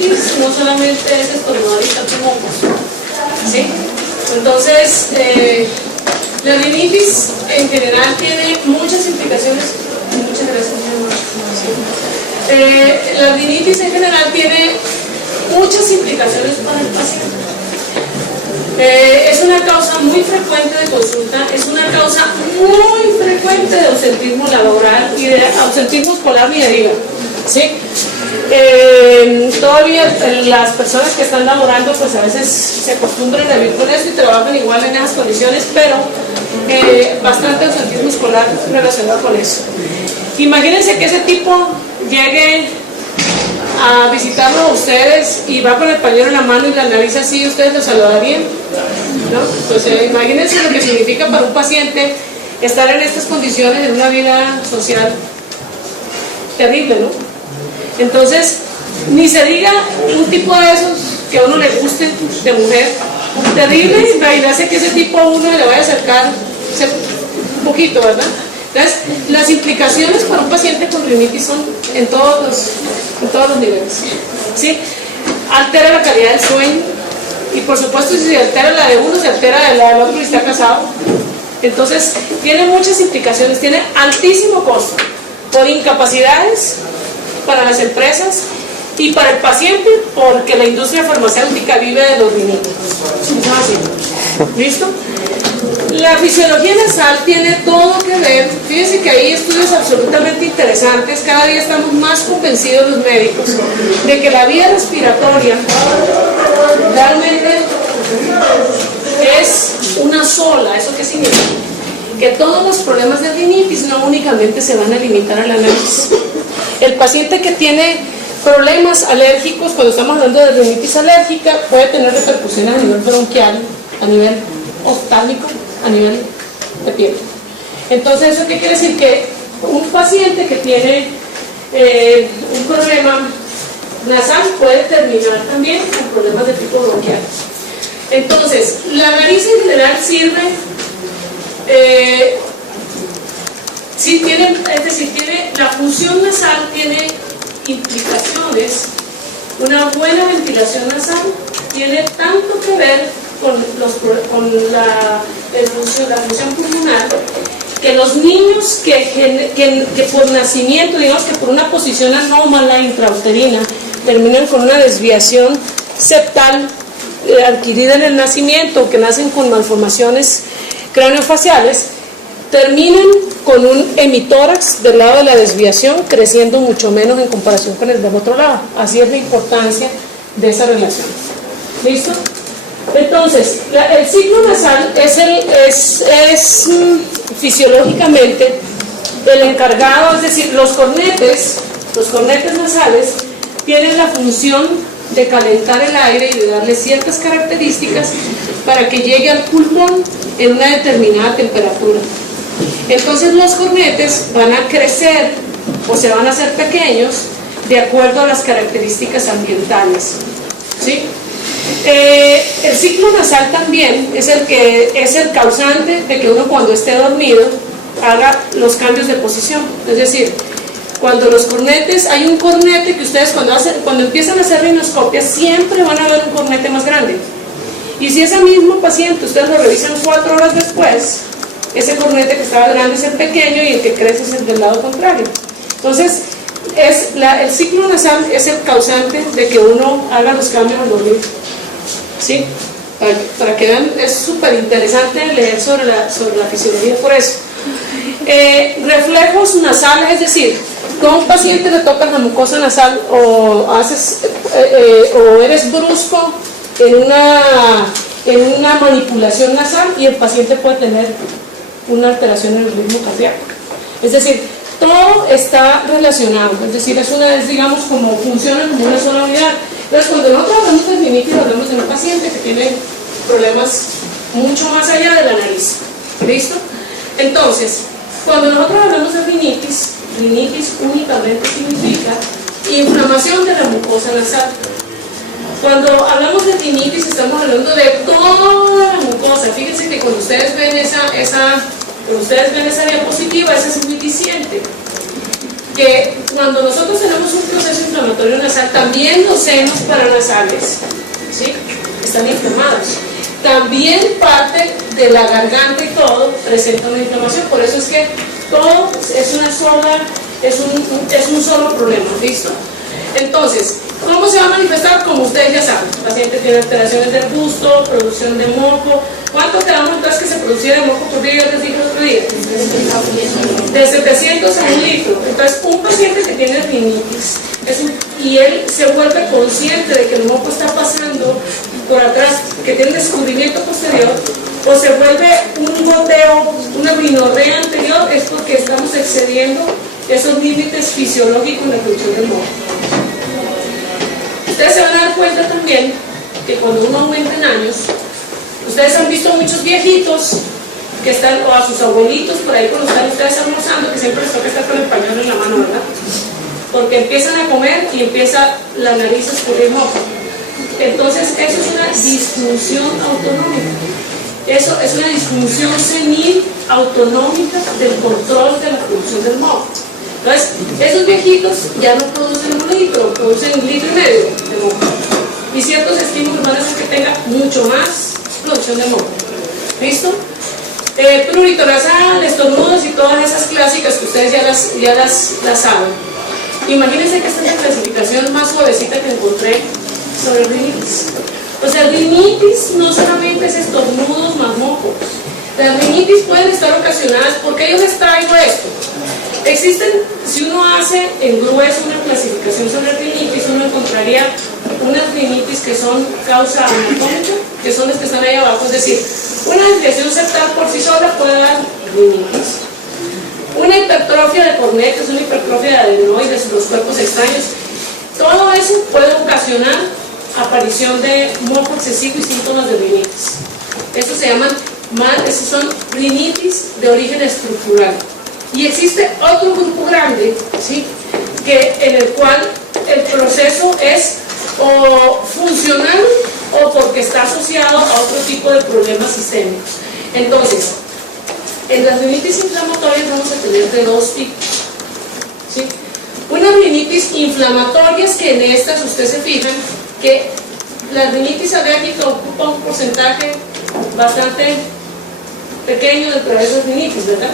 rinitis no solamente es estornudar y tapar mocos, ¿sí? Entonces, la rinitis en general tiene muchas implicaciones. Muchas gracias. La rinitis en general tiene muchas implicaciones para el paciente. Es una causa muy frecuente de consulta, es una causa muy frecuente de ausentismo laboral y de ausentismo escolar y de vida, ¿sí? Todavía las personas que están laborando pues a veces se acostumbran a vivir con esto y trabajan igual en esas condiciones, pero bastante ausentismo escolar relacionado con eso. Imagínense que ese tipo llegue a visitarlo a ustedes y va con el pañuelo en la mano y la nariz así, ¿ustedes lo saludarían? ¿No? Pues imagínense lo que significa para un paciente estar en estas condiciones en una vida social terrible, ¿no? Entonces, ni se diga un tipo de esos que a uno le guste, de mujer, terrible, y hace que ese tipo a uno le vaya a acercar un poquito, ¿verdad? Entonces, las implicaciones para un paciente con rinitis son en todos los niveles, ¿sí? Altera la calidad del sueño y por supuesto si se altera la de uno, se altera la del otro y está casado. Entonces, tiene muchas implicaciones, tiene altísimo costo por incapacidades para las empresas y para el paciente porque la industria farmacéutica vive de los rinitis. ¿Listo? La fisiología nasal tiene todo que ver, fíjense que hay estudios absolutamente interesantes, cada día estamos más convencidos los médicos de que la vía respiratoria realmente es una sola. ¿Eso qué significa? Que todos los problemas de rinitis no únicamente se van a limitar a la nariz. El paciente que tiene problemas alérgicos, cuando estamos hablando de rinitis alérgica, puede tener repercusiones a nivel bronquial, a nivel oftálico, a nivel de piel. Entonces, ¿eso qué quiere decir? Que un paciente que tiene un problema nasal puede terminar también con problemas de tipo bronquial. Entonces, la nariz en general sirve, tiene la función nasal, tiene implicaciones. Una buena ventilación nasal tiene tanto que ver con la función pulmonar, que los niños que por nacimiento, digamos que por una posición anómala intrauterina, terminan con una desviación septal adquirida en el nacimiento, que nacen con malformaciones craneofaciales, terminan con un hemitórax del lado de la desviación, creciendo mucho menos en comparación con el del otro lado. Así es la importancia de esa relación. ¿Listo? Entonces, el ciclo nasal es fisiológicamente el encargado, es decir, los cornetes nasales tienen la función de calentar el aire y de darle ciertas características para que llegue al pulmón en una determinada temperatura. Entonces los cornetes van a crecer o se van a hacer pequeños de acuerdo a las características ambientales, ¿sí? El ciclo nasal también es el causante de que uno cuando esté dormido haga los cambios de posición. Es decir, cuando los cornetes, hay un cornete que ustedes cuando empiezan a hacer rinoscopias siempre van a ver un cornete más grande. Y si ese mismo paciente ustedes lo revisan 4 horas después, ese cornete que estaba grande es el pequeño y el que crece es el del lado contrario. Entonces, el ciclo nasal es el causante de que uno haga los cambios al dormir. ¿Sí? Para que vean, es súper interesante leer sobre la fisiología por eso. Reflejos nasales, es decir, con un paciente le tocas la mucosa nasal o eres brusco en una manipulación nasal y el paciente puede tener una alteración en el ritmo cardíaco. Es decir, todo está relacionado, es decir, digamos como funciona como una sola unidad. Entonces, cuando nosotros hablamos de rinitis, hablamos de un paciente que tiene problemas mucho más allá de la nariz. ¿Listo? Entonces, cuando nosotros hablamos de rinitis únicamente significa inflamación de la mucosa nasal. Cuando hablamos de rinitis, estamos hablando de toda la mucosa. Fíjense que cuando ustedes ven esa diapositiva, ese es muy diciente. que cuando nosotros tenemos un proceso inflamatorio nasal, también los senos paranasales, ¿sí?, están inflamados. También parte de la garganta y todo presenta una inflamación. Por eso es que todo es una sola, es un solo problema, ¿listo? Entonces, ¿cómo se va a manifestar? Como ustedes ya saben, el paciente tiene alteraciones del gusto, producción de moco. ¿Cuánto quedamos entonces que se produciera moco por día? Yo les dije el otro día, de 700 a 1 litro. Entonces, un paciente que tiene rinitis y él se vuelve consciente de que el moco está pasando por atrás, que tiene descubrimiento posterior, o se vuelve un goteo, una rinorrea anterior, es porque estamos excediendo esos límites fisiológicos en la producción del moco. Ustedes se van a dar cuenta también que cuando uno aumenta en años, ustedes han visto muchos viejitos que están, o a sus abuelitos por ahí cuando están ustedes almorzando, que siempre les toca estar con el pañuelo en la mano, ¿verdad? Porque empiezan a comer y empieza la nariz a escurrir moco. Entonces eso es una disfunción autonómica. Eso es una disfunción senil autonómica del control de la producción del moco. Entonces, esos viejitos ya no producen 1 litro, producen 1,5 litros de moco. Y ciertos estímulos van a hacer que tenga mucho más producción de moco. ¿Listo? Prurito nasal, estornudos y todas esas clásicas que ustedes ya las saben. Imagínense que esta es la clasificación más suavecita que encontré sobre rinitis. O sea, rinitis no solamente es estornudos más moco. Las rinitis pueden estar ocasionadas, porque yo les traigo esto. Existen, si uno hace en grueso una clasificación sobre rinitis, uno encontraría unas rinitis que son causa anatómica, que son las que están ahí abajo, es decir, una desviación septal por sí sola puede dar rinitis. Una hipertrofia de Cornet, que es una hipertrofia de adenoides, los cuerpos extraños, todo eso puede ocasionar aparición de moco excesivo y síntomas de rinitis. Estos se llaman, esos son rinitis de origen estructural. Y existe otro grupo grande, ¿sí?, en el cual el proceso es o funcional o porque está asociado a otro tipo de problemas sistémicos. Entonces, en las rinitis inflamatorias vamos a tener de 2 tipos, ¿sí? Unas rinitis inflamatorias, que en estas ustedes se fijan que la rinitis alérgica ocupa un porcentaje bastante pequeño dentro de esas rinitis, ¿verdad?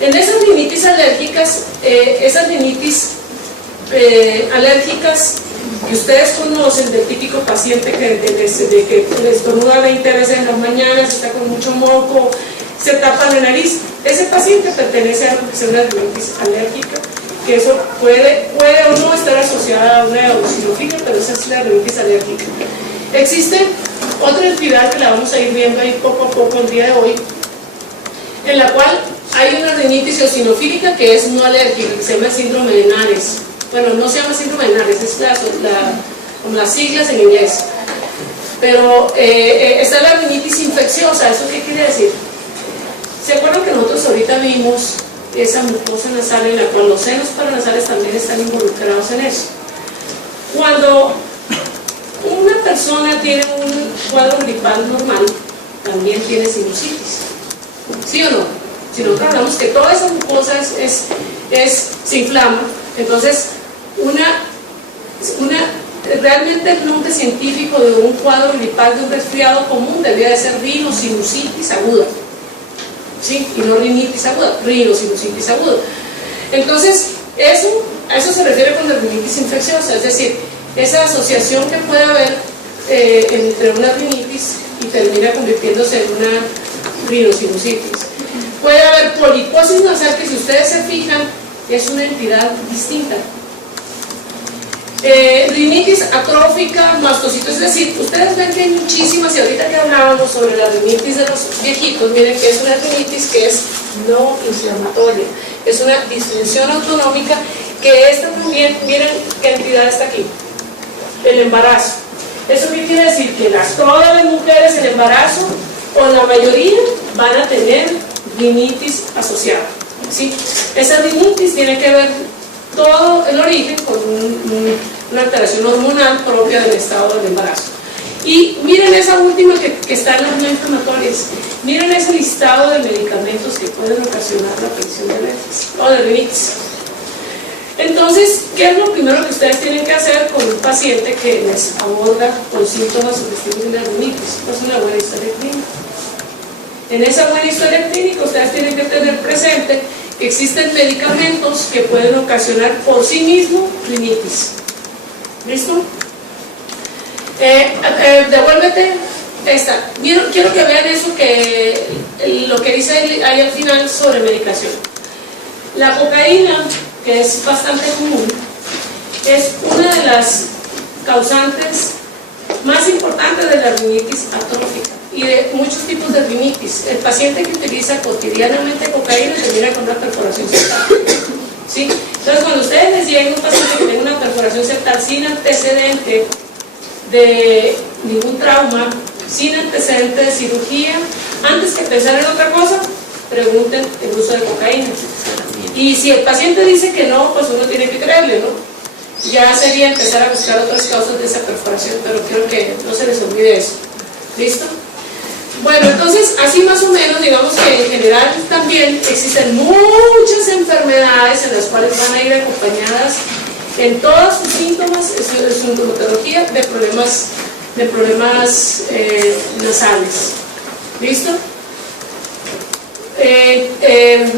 En esas rinitis alérgicas, alérgicas que ustedes conocen, del típico paciente que le estornuda 20 veces en las mañanas, está con mucho moco, se tapa la nariz, ese paciente pertenece a lo que es una rinitis alérgica, que eso puede o no estar asociada a una eosinofilia, pero esa es la rinitis alérgica. Existe otra entidad que la vamos a ir viendo ahí poco a poco el día de hoy, en la cual hay una rinitis eosinofílica que es no alérgica, que se llama síndrome de Nares. Bueno, no se llama síndrome de Nares, es como las siglas en inglés. Pero está la rinitis infecciosa. ¿Eso qué quiere decir? ¿Se acuerdan que nosotros ahorita vimos esa mucosa nasal en la cual los senos paranasales también están involucrados en eso? Cuando una persona tiene un cuadro gripal normal, también tiene sinusitis. ¿Sí o no? Si nosotros hablamos que toda esa mucosa se inflama, entonces realmente el nombre científico de un cuadro gripal, de un resfriado común, debería de ser rinosinusitis aguda, ¿sí? Y no rinitis aguda, rinosinusitis aguda. Entonces, a eso se refiere con la rinitis infecciosa, es decir, esa asociación que puede haber entre una rinitis y termina convirtiéndose en una rinosinusitis. Puede haber poliposis nasal, que si ustedes se fijan, es una entidad distinta. Rinitis atrófica, mastocitis, es decir, ustedes ven que hay muchísimas, y ahorita que hablábamos sobre la rinitis de los viejitos, miren que es una rinitis que es no inflamatoria, es una disfunción autonómica, que esta también, miren qué entidad está aquí, el embarazo. ¿Eso qué quiere decir? Que todas las mujeres en embarazo, o la mayoría, van a tener rinitis asociada, ¿sí? Esa rinitis tiene que ver todo el origen con una alteración hormonal propia del estado del embarazo. Y miren esa última que está en las no inflamatorias, miren ese listado de medicamentos que pueden ocasionar la aparición de alergias o de rinitis. Entonces, ¿qué es lo primero que ustedes tienen que hacer con un paciente que les aborda con síntomas sugestivos de la rinitis? Pues una buena historia clínica. En esa buena historia clínica ustedes tienen que tener presente que existen medicamentos que pueden ocasionar por sí mismo rinitis. ¿Listo? Devuélvete esta. Quiero que vean eso, lo que dice ahí al final sobre medicación. La cocaína, que es bastante común, es una de las causantes más importantes de la rinitis atrófica y de muchos tipos de rinitis. El paciente que utiliza cotidianamente cocaína termina con una perforación septal. ¿Sí? Entonces, cuando ustedes les lleguen a un paciente que tenga una perforación septal sin antecedente de ningún trauma, sin antecedente de cirugía, antes que pensar en otra cosa, pregunten el uso de cocaína. Y si el paciente dice que no, pues uno tiene que creerle, ¿no? Ya sería empezar a buscar otras causas de esa perforación, pero quiero que no se les olvide eso. ¿Listo? Bueno, entonces, así más o menos, digamos que en general también existen muchas enfermedades en las cuales van a ir acompañadas en todos sus síntomas, en su sintomatología, de problemas nasales. ¿Listo?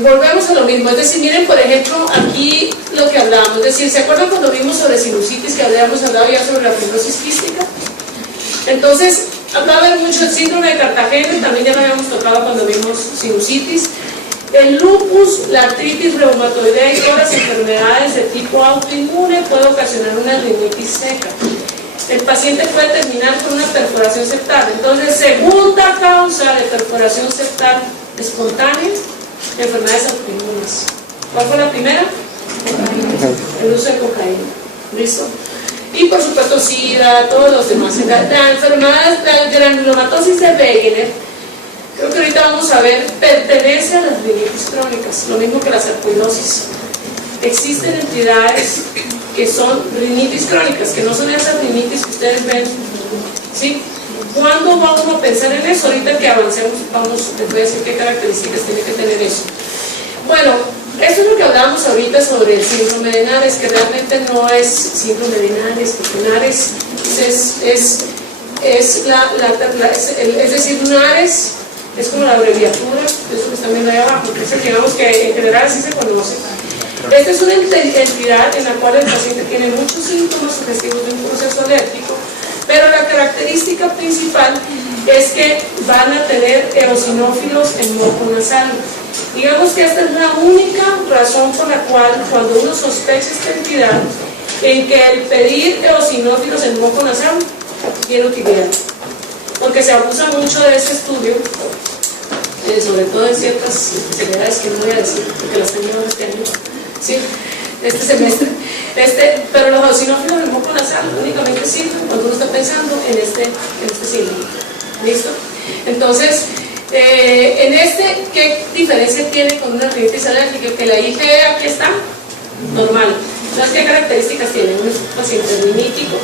Volvemos a lo mismo, es decir, miren por ejemplo aquí lo que hablábamos, es decir, ¿se acuerdan cuando vimos sobre sinusitis que habíamos hablado ya sobre la fibrosis quística? Entonces, hablaba mucho del síndrome de Cartagena, también ya lo habíamos tocado cuando vimos sinusitis. El lupus, la artritis reumatoidea y todas las enfermedades de tipo autoinmune puede ocasionar una rinitis seca. El paciente puede terminar con una perforación septal. Entonces, segunda causa de perforación septal espontánea, enfermedades autoinmunes. ¿Cuál fue la primera? El uso de cocaína. ¿Listo? Y por supuesto SIDA, todos los demás. La enfermedad, la granulomatosis de Wegener, creo que ahorita vamos a ver, pertenece a las rinitis crónicas, lo mismo que la sarcoidosis. Existen entidades que son rinitis crónicas, que no son esas rinitis que ustedes ven, ¿sí? ¿Cuándo vamos a pensar en eso? Ahorita que avancemos, les voy a decir qué características tiene que tener eso. Bueno, esto es lo que hablábamos ahorita sobre el síndrome de Nares, que realmente no es síndrome de Nares, porque Nares es decir, Nares es como la abreviatura, eso que están viendo ahí abajo, entonces digamos que en general así se conoce. Esta es una entidad en la cual el paciente tiene muchos síntomas sugestivos de un proceso alérgico, pero la característica principal es que van a tener eosinófilos en moco nasal. Digamos que esta es la única razón por la cual cuando uno sospecha esta entidad, en que el pedir eosinófilos en moco nasal tiene utilidad, porque se abusa mucho de ese estudio, sobre todo en ciertas especialidades que no voy a decir, porque las teníamos este año, ¿sí? Este semestre, pero los eosinófilos en moco nasal únicamente sirven cuando uno está pensando en este síndrome. ¿Listo? Entonces, ¿qué diferencia tiene con una rinitis alérgica? Que la IgE aquí está, normal. Entonces, ¿qué características tiene? Un paciente rinítico,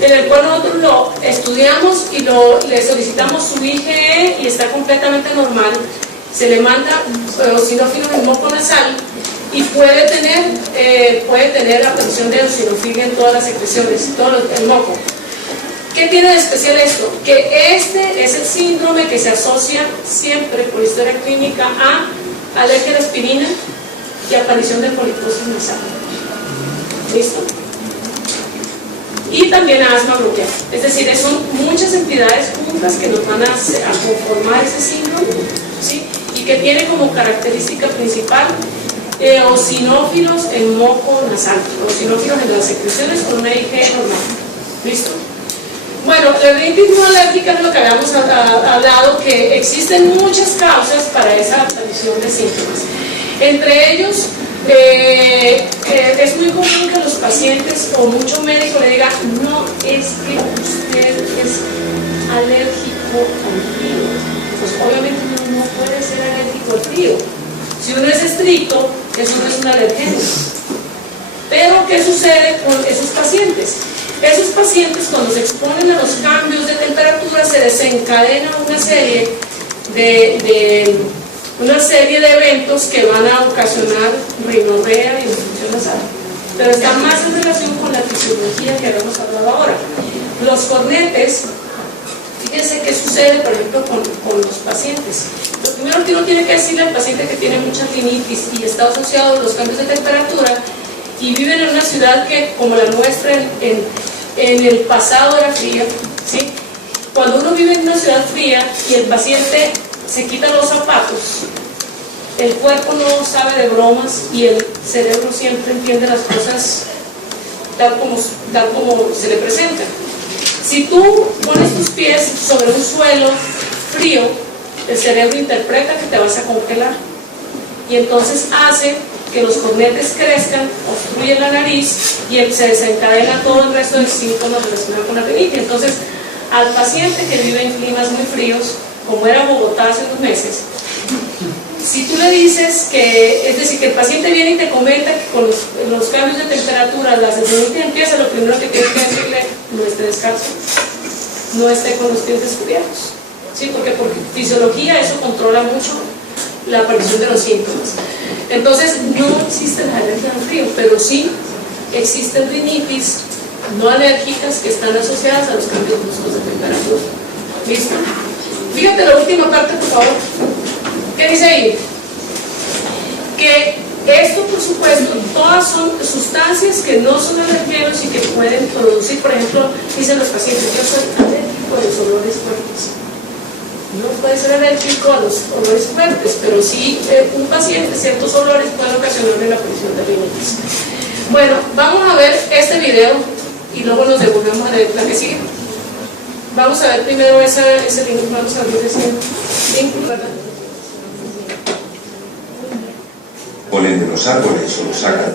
en el cual nosotros lo estudiamos y le solicitamos su IgE y está completamente normal. Se le manda eosinófilos en moco nasal y puede tener aparición de eosinofilia en todas las secreciones, todo el moco. ¿Qué tiene de especial esto? Que este es el síndrome que se asocia siempre por historia clínica a alergia a la aspirina y aparición de poliposis nasal. ¿Listo? Y también a asma bronquial. Es decir, son muchas entidades juntas que nos van a conformar ese síndrome, ¿sí? Y que tiene como característica principal eosinófilos en moco nasal, eosinófilos en las secreciones con una IgE normal. ¿Listo? Bueno, la rinitis no alérgica es lo que habíamos hablado, que existen muchas causas para esa aparición de síntomas. Entre ellos, es muy común que los pacientes o mucho médico le diga, no, es que usted es alérgico al frío. Pues obviamente no puede ser alérgico al frío. Si uno es estricto, eso no es un alergeno. Pero, ¿qué sucede con esos pacientes? Esos pacientes, cuando se exponen a los cambios de temperatura, se desencadena una serie de eventos que van a ocasionar rinorrea y obstrucción nasal. pero está más en relación con la fisiología que habíamos hablado ahora. Los cornetes, fíjense qué sucede, por ejemplo, con los pacientes. Lo primero que uno tiene que decirle al paciente que tiene mucha rinitis y está asociado a los cambios de temperatura y viven en una ciudad que, como la nuestra, en el pasado era fría, ¿sí? Cuando uno vive en una ciudad fría y el paciente se quita los zapatos, el cuerpo no sabe de bromas y el cerebro siempre entiende las cosas tal como se le presentan. Si tú pones tus pies sobre un suelo frío, el cerebro interpreta que te vas a congelar y entonces hace que los cornetes crezcan, obstruyen la nariz y se desencadena todo el resto de síntomas relacionados con la rinitis. Entonces, al paciente que vive en climas muy fríos, como era Bogotá hace unos meses, si tú le dices que, es decir, que el paciente viene y te comenta que con los cambios de temperatura la rinitis empieza, lo primero que tienes que decirle: no esté descalzo, no esté con los dientes cubiertos, ¿sí? Porque por fisiología eso controla mucho la aparición de los síntomas. Entonces, no existe la alergia al frío, pero sí existen rinitis no alérgicas que están asociadas a los cambios bruscos de temperatura. ¿Listo? Fíjate la última parte, por favor. ¿Qué dice ahí? Que esto, por supuesto, todas son sustancias que no son alergenos y que pueden producir, por ejemplo, dicen los pacientes: yo soy alérgico a los olores fuertes. No puede ser alérgico a los olores fuertes, pero sí un paciente, ciertos olores pueden ocasionarle la aparición de rinitis. Bueno, vamos a ver este video y luego nos devolvemos a la que sigue. Vamos a ver primero ese link, vamos a ver ese link, ¿verdad? Polen de los árboles o los ácaros,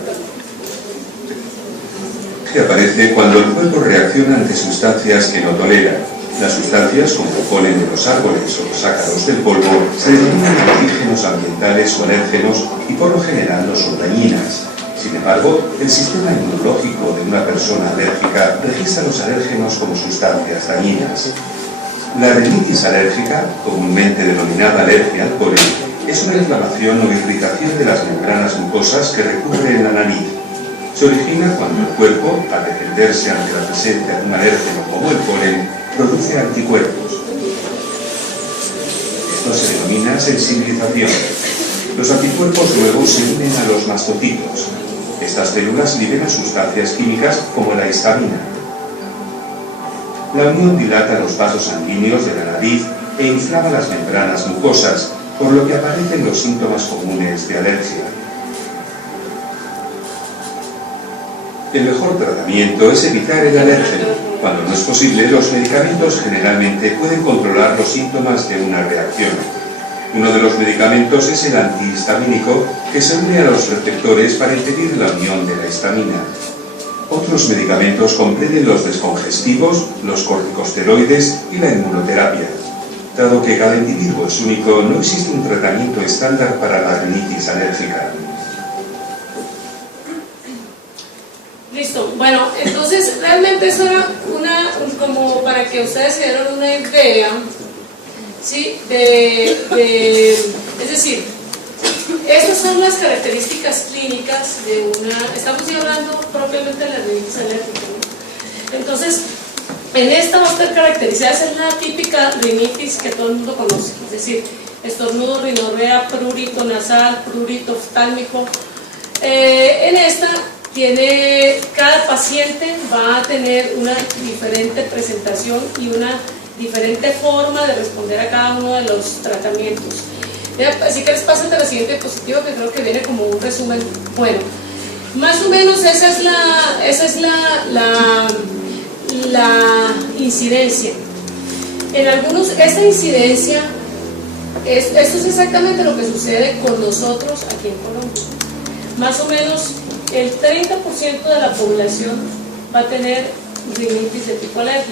que aparece cuando el cuerpo reacciona ante sustancias que no tolera. Las sustancias como el polen de los árboles o los ácaros del polvo se denominan alérgenos ambientales o alérgenos y por lo general no son dañinas. Sin embargo, el sistema inmunológico de una persona alérgica registra los alérgenos como sustancias dañinas. La rinitis alérgica, comúnmente denominada alergia al polen, es una inflamación o irritación de las membranas mucosas que recubren la nariz. Se origina cuando el cuerpo, al defenderse ante la presencia de un alérgeno como el polen, produce anticuerpos. Esto se denomina sensibilización. Los anticuerpos luego se unen a los mastocitos. Estas células liberan sustancias químicas como la histamina. La unión dilata los vasos sanguíneos de la nariz e inflama las membranas mucosas, por lo que aparecen los síntomas comunes de alergia. El mejor tratamiento es evitar el alérgeno. Cuando no es posible, los medicamentos generalmente pueden controlar los síntomas de una reacción. Uno de los medicamentos es el antihistamínico, que se une a los receptores para impedir la unión de la histamina. Otros medicamentos comprenden los descongestivos, los corticosteroides y la inmunoterapia. Dado que cada individuo es único, no existe un tratamiento estándar para la rinitis alérgica. Listo. Bueno, entonces realmente eso era como para que ustedes se dieran una idea, ¿sí? Es decir, estas son las características clínicas de estamos hablando propiamente de la rinitis alérgica, ¿no? Entonces, en esta va a estar caracterizada, esa es la típica rinitis que todo el mundo conoce, es decir, estornudo, rinorrea, prurito nasal, prurito oftálmico. En esta cada paciente va a tener una diferente presentación y una diferente forma de responder a cada uno de los tratamientos. Así que les paso a la siguiente diapositiva, que creo que viene como un resumen. Bueno, más o menos esa es la incidencia. En algunos, esta incidencia, esto es exactamente lo que sucede con nosotros aquí en Colombia. Más o menos el 30% de la población va a tener rinitis de tipo alérgico.